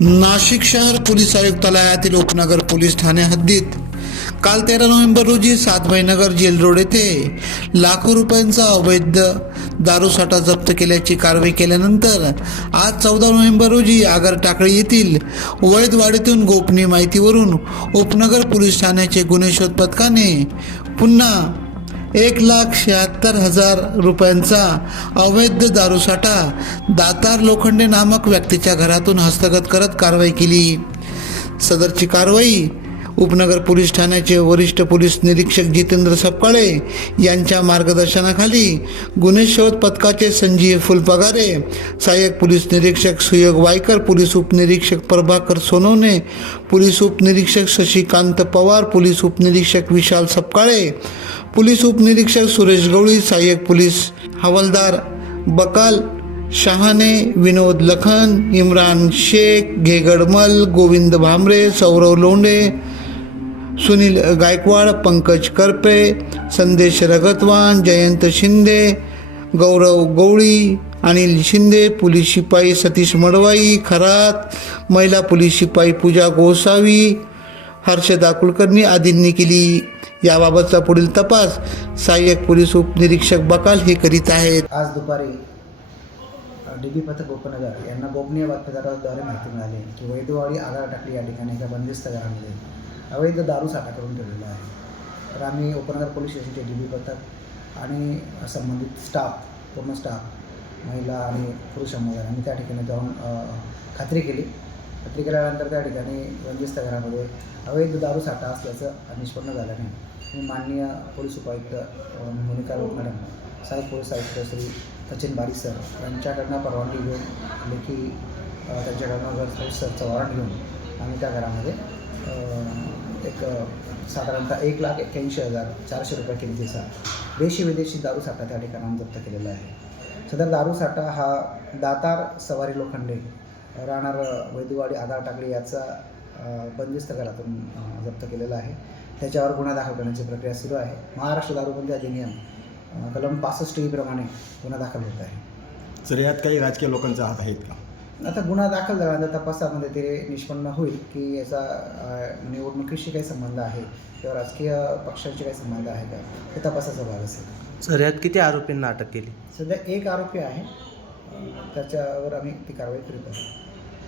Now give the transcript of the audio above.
नाशिक शहर पोलीस आयुक्तालयातील उपनगर पोलीस ठाणे हद्दीत. काल तेरा नोव्हेंबर रोजी सातभाईनगर जेल रोड येथे लाखो रुपयांचा अवैध दारूसाठा जप्त केल्याची कारवाई केल्यानंतर आज चौदा नोव्हेंबर रोजी आगर टाकळी येथील वैधवाडीतून गोपनीय माहितीवरून उपनगर पोलीस ठाण्याचे गुन्हे शोध पथकाने पुन्हा एक लाख शहात्तर हजार रुपयांचा अवैध दारूसाठा दातार लोखंडे नामक व्यक्तीच्या घरातून हस्तगत करत कारवाई केली. सदरची कारवाई उपनगर पोलीस ठाण्याचे वरिष्ठ पोलीस निरीक्षक जितेंद्र सपकाळे यांच्या मार्गदर्शनाखाली गुन्हे शोध पथकाचे संजीव फुलपगारे सहाय्यक पोलीस निरीक्षक सुयोग वायकर पोलीस उपनिरीक्षक प्रभाकर सोनवणे पोलीस उपनिरीक्षक शशिकांत पवार पोलीस उपनिरीक्षक विशाल सपकाळे पोलीस उपनिरीक्षक सुरेश गवळी सहाय्यक पोलीस हवालदार बकाल शहाणे विनोद लखन इम्रान शेख घेगडमल गोविंद भांबरे सौरव लोंढे सुनील गायकवाड पंकज करपे संदेश रगतवान जयंत शिंदे गौरव गवळी अनिल शिंदे पोलीस शिपाई सतीश मडवाई खरात महिला पोलीस शिपाई पूजा गोसावी हर्षदा कुलकर्णी आदींनी केली. याबाबतचा पुढील तपास सहाय्यक पोलीस उपनिरीक्षक बकाल हे करीत आहेत. आज दुपारी डी बी पथक उपनगर यांना गोपनीय बातमीदाराद्वारे माहिती मिळाली की वैदवाडी आगार टाकली या ठिकाणी एका बंदिस्त घरामध्ये. अवैध दारू साठा करून ठेवलेला आहे. तर आम्ही उपनगर पोलीस स्टेशनचे डी बी पथक आणि संबंधित स्टाफ पूर्ण स्टाफ महिला आणि पुरुष समुदाय आम्ही त्या ठिकाणी जाऊन खात्री केली. खात्री केल्यानंतर त्या ठिकाणी रंजिस्त घरामध्ये अवैध दारू साठा असल्याचं निष्पन्न झाल्याने मी माननीय पोलीस उपायुक्त मोनिका मॅडम साहेब पोलीस आयुक्त श्री सचिन बारी सर यांच्याकडनं परवानगी घेऊन लेखी त्यांच्याकडनं घर सरचं वॉरंट घेऊन आम्ही त्या घरामध्ये एक साधारणतः एक लाख एक्क्याऐंशी हजार चारशे रुपये किमतीचा देशी विदेशी दारू साठा त्या ठिकाणी जप्त केलेला आहे. सदर दारू साठा हा दातार सवारी लोखंडे राहणार वैद्यवाडी आधार टाकळी याचा बंदिस्त घरातून जप्त केलेला आहे. त्याच्यावर गुन्हा दाखल करण्याची प्रक्रिया सुरू आहे. महाराष्ट्र दारूबंदी अधिनियम कलम पासष्ट प्रमाणे गुन्हा दाखल होत आहे. सर यात काही राजकीय लोकांचा हात आहेत का? आता गुन्हा दाखल झाल्यानंतर तपासामध्ये ते निष्पन्न होईल की याचा निवडणुकीशी काही संबंध आहे किंवा राजकीय पक्षांशी काही संबंध आहे का? हे तपासाचा भाग असेल. सर यात किती आरोपींना अटक केली? सध्या एक आरोपी आहे. त्याच्यावर आम्ही ती कारवाई करीत आहोत.